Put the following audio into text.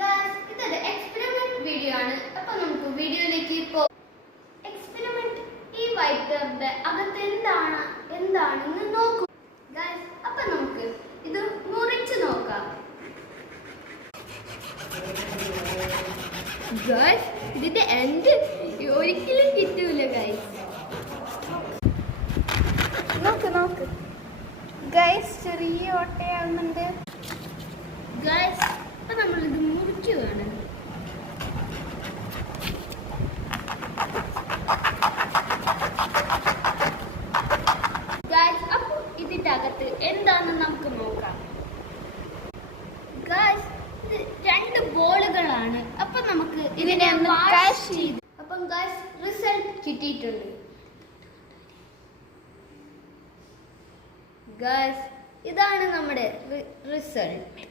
Guys ഇതൊരു experiment video ആണ്. അപ്പോൾ നമുക്ക് വീഡിയോയിലേക്ക് പോകാം. എക്സ്പെരിമെന്റ് ഈ വൈറ്ററിന്റെ അകത്ത് എന്താണെന്ന് നോക്കൂ ഗായ്സ്. അപ്പോൾ നമുക്ക് ഇത് മുറിച്ച് നോക്കാം. ഗായ്സ് ഇതിന്റെ എൻഡ് ഒരിക്കലും കിട്ടൂല ഗായ്സ്. നോക്ക് ഗായ്സ്, ചെറിയ ഓട്ടയാവുന്നുണ്ട് ഗായ്സ്. അപ്പൊ നമ്മളിത് മുറിക്കുകയാണ്. ഗായ്സ് അപ്പൊ ഇതിന്റെ അകത്ത് എന്താണെന്ന് നമുക്ക് നോക്കാം. ഗായ്സ് ഇത് 2 ബോളുകളാണ്. അപ്പൊ നമുക്ക് ഇതിനെ വാഷ് ചെയ്ത് അപ്പം ഗായ്സ് റിസൾട്ട് കിട്ടിയിട്ടുണ്ട്. ഗായ്സ് ഇതാണ് നമ്മുടെ റിസൾട്ട്.